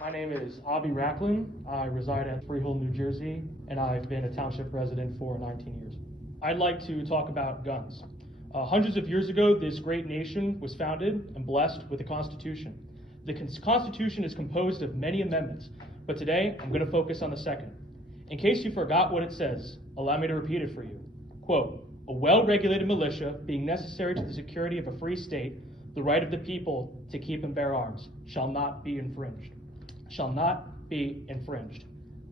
My name is Avi Rachlin. I reside at Freehold, New Jersey, and I've been a township resident for 19 years. I'd like to talk about guns. Hundreds of years ago, this great nation was founded and blessed with a Constitution. The Constitution is composed of many amendments, but today I'm going to focus on the second. In case you forgot what it says, allow me to repeat it for you. Quote, a well-regulated militia being necessary to the security of a free state, the right of the people to keep and bear arms shall not be infringed. Shall not be infringed.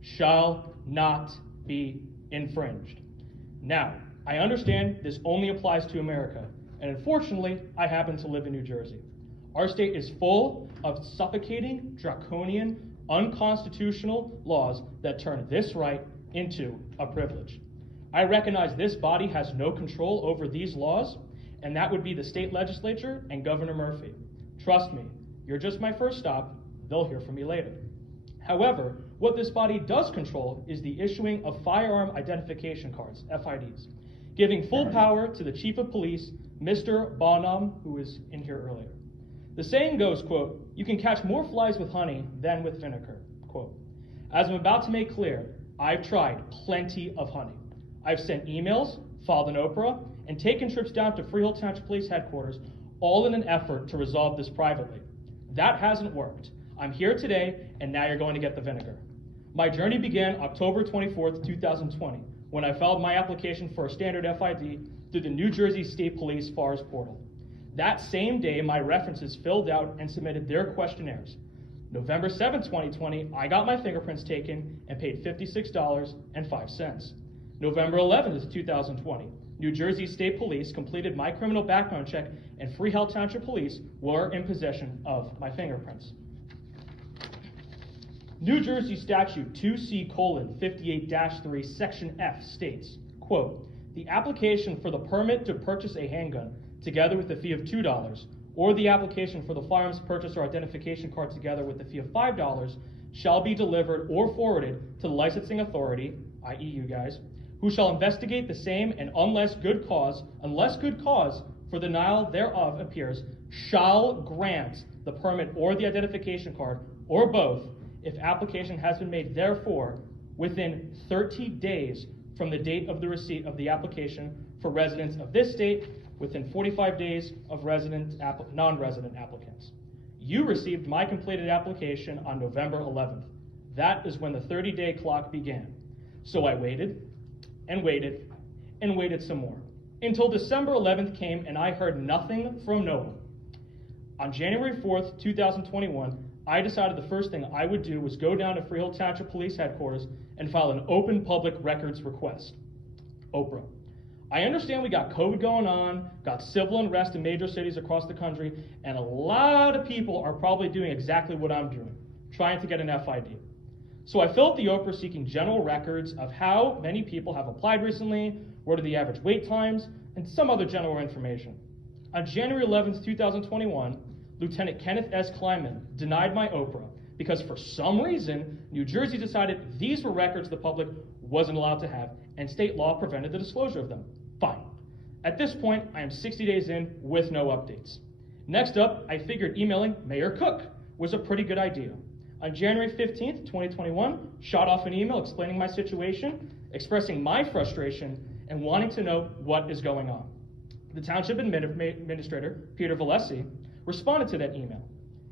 Shall not be infringed. Now, I understand this only applies to America, and unfortunately, I happen to live in New Jersey. Our state is full of suffocating, draconian, unconstitutional laws that turn this right into a privilege. I recognize this body has no control over these laws, and that would be the state legislature and Governor Murphy. Trust me, you're just my first stop. They'll hear from me later. However, what this body does control is the issuing of firearm identification cards, FIDs, giving full power to the chief of police, Mr. Bonham, who was in here earlier. The saying goes, quote, you can catch more flies with honey than with vinegar, quote. As I'm about to make clear, I've tried plenty of honey. I've sent emails, filed an Oprah, and taken trips down to Freehold Township Police Headquarters, all in an effort to resolve this privately. That hasn't worked. I'm here today, and now you're going to get the vinegar. My journey began October 24th, 2020, when I filed my application for a standard FID through the New Jersey State Police FARS portal. That same day, my references filled out and submitted their questionnaires. November 7th, 2020, I got my fingerprints taken and paid $56.05. November 11th, 2020, New Jersey State Police completed my criminal background check, and Freehold Township Police were in possession of my fingerprints. New Jersey Statute 2C:58-3, Section F states, quote, the application for the permit to purchase a handgun, together with a fee of $2, or the application for the firearms purchase or identification card together with a fee of $5, shall be delivered or forwarded to the licensing authority, i.e. you guys, who shall investigate the same, and unless good cause for denial thereof appears, shall grant the permit or the identification card, or both, if application has been made therefore within 30 days from the date of the receipt of the application for residents of this state, within 45 days of non-resident applicants. You received my completed application on November 11th. That is when the 30-day clock began. So I waited and waited and waited some more until December 11th came, and I heard nothing from no one. On January 4th, 2021, I decided the first thing I would do was go down to Freehold Township Police Headquarters and file an open public records request. Oprah. I understand we got COVID going on, got civil unrest in major cities across the country, and a lot of people are probably doing exactly what I'm doing, trying to get an FID. So I filled the Oprah seeking general records of how many people have applied recently, what are the average wait times, and some other general information. On January 11th, 2021, Lieutenant Kenneth S. Kleiman denied my Oprah because for some reason, New Jersey decided these were records the public wasn't allowed to have, and state law prevented the disclosure of them. Fine. At this point, I am 60 days in with no updates. Next up, I figured emailing Mayor Cook was a pretty good idea. On January 15th, 2021, shot off an email explaining my situation, expressing my frustration, and wanting to know what is going on. The Township Administrator, Peter Valesi, responded to that email.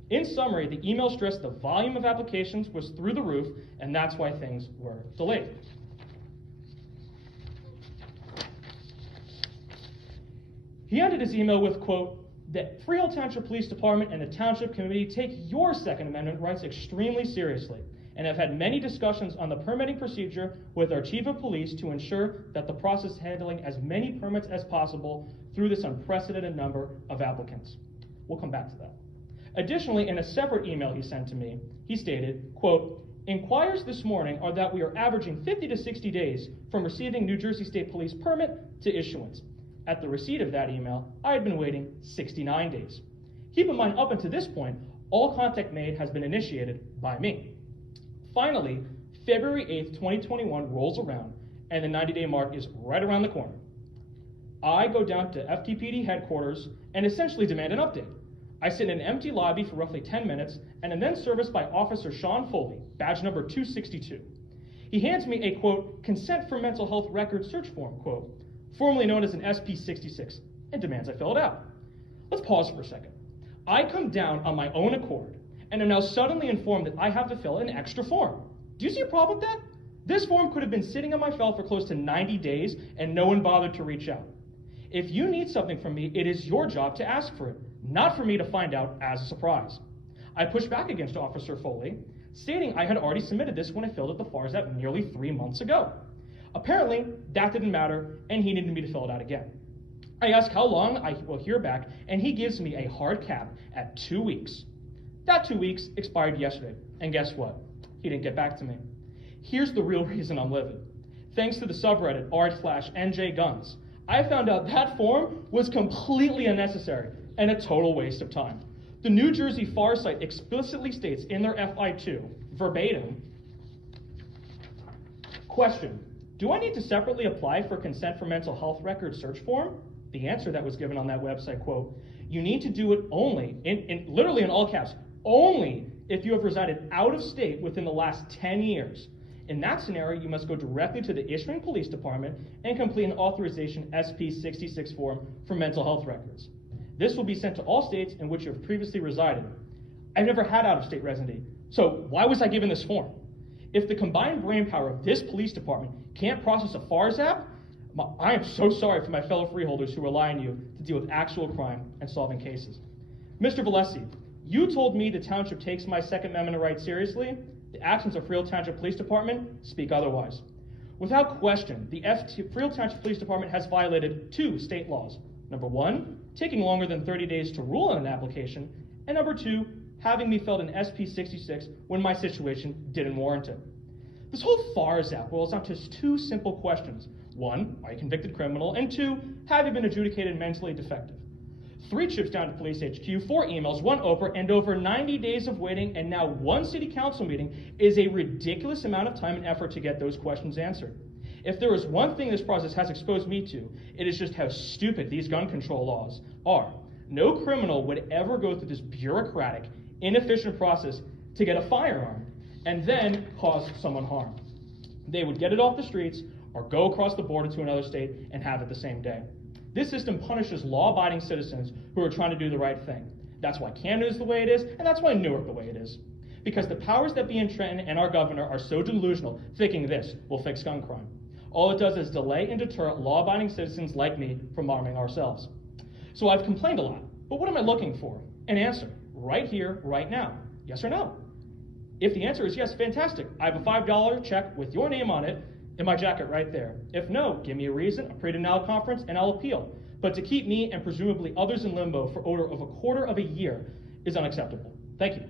In summary, the email stressed the volume of applications was through the roof, and that's why things were delayed. He ended his email with, quote, that Freehold Township Police Department and the Township Committee take your Second Amendment rights extremely seriously and have had many discussions on the permitting procedure with our Chief of Police to ensure that the process is handling as many permits as possible through this unprecedented number of applicants. We'll come back to that. Additionally, in a separate email he sent to me, he stated, quote, inquiries this morning are that we are averaging 50 to 60 days from receiving New Jersey State Police permit to issuance. At the receipt of that email, I had been waiting 69 days. Keep in mind, up until this point, all contact made has been initiated by me. Finally, February 8th, 2021 rolls around, and the 90-day mark is right around the corner. I go down to FTPD headquarters and essentially demand an update. I sit in an empty lobby for roughly 10 minutes and am then serviced by Officer Sean Foley, badge number 262. He hands me a, quote, consent for mental health record search form, quote, formerly known as an SP66, and demands I fill it out. Let's pause for a second. I come down on my own accord and am now suddenly informed that I have to fill an extra form. Do you see a problem with that? This form could have been sitting on my file for close to 90 days and no one bothered to reach out. If you need something from me, it is your job to ask for it, not for me to find out as a surprise. I pushed back against Officer Foley, stating I had already submitted this when I filled out the FARS app nearly 3 months ago. Apparently, that didn't matter, and he needed me to fill it out again. I asked how long I will hear back, and he gives me a hard cap at 2 weeks. That 2 weeks expired yesterday, and guess what? He didn't get back to me. Here's the real reason I'm livid. Thanks to the subreddit r/NJGuns, I found out that form was completely unnecessary and a total waste of time. The New Jersey FAR site explicitly states in their FI2, verbatim, question, do I need to separately apply for consent for mental health record search form? The answer that was given on that website, quote, you need to do it only, literally in all caps, only if you have resided out of state within the last 10 years. In that scenario, you must go directly to the issuing police department and complete an authorization SP66 form for mental health records. This will be sent to all states in which you have previously resided. I've never had out-of-state residency, so why was I given this form? If the combined brainpower of this police department can't process a FARS app, I am so sorry for my fellow freeholders who rely on you to deal with actual crime and solving cases. Mr. Valesi, you told me the township takes my Second Amendment right seriously. The actions of Freehold Township Police Department speak otherwise. Without question, the Freehold Township Police Department has violated 2 state laws. Number 1, taking longer than 30 days to rule on an application, and number 2, having me filled an SP66 when my situation didn't warrant it. This whole FARS app boils down to 2 simple questions. 1, are you a convicted criminal? And 2, have you been adjudicated mentally defective? 3 trips down to police HQ, 4 emails, 1 Oprah, and over 90 days of waiting, and now 1 city council meeting is a ridiculous amount of time and effort to get those questions answered. If there is one thing this process has exposed me to, it is just how stupid these gun control laws are. No criminal would ever go through this bureaucratic, inefficient process to get a firearm and then cause someone harm. They would get it off the streets or go across the border to another state and have it the same day. This system punishes law-abiding citizens who are trying to do the right thing. That's why Canada is the way it is, and that's why Newark the way it is. Because the powers that be in Trenton and our governor are so delusional, thinking this will fix gun crime. All it does is delay and deter law-abiding citizens like me from arming ourselves. So I've complained a lot, but what am I looking for? An answer, right here, right now. Yes or no? If the answer is yes, fantastic. I have a $5 check with your name on it in my jacket right there. If no, give me a reason, a pre-denial conference, and I'll appeal. But to keep me and presumably others in limbo for over a quarter of a year is unacceptable. Thank you.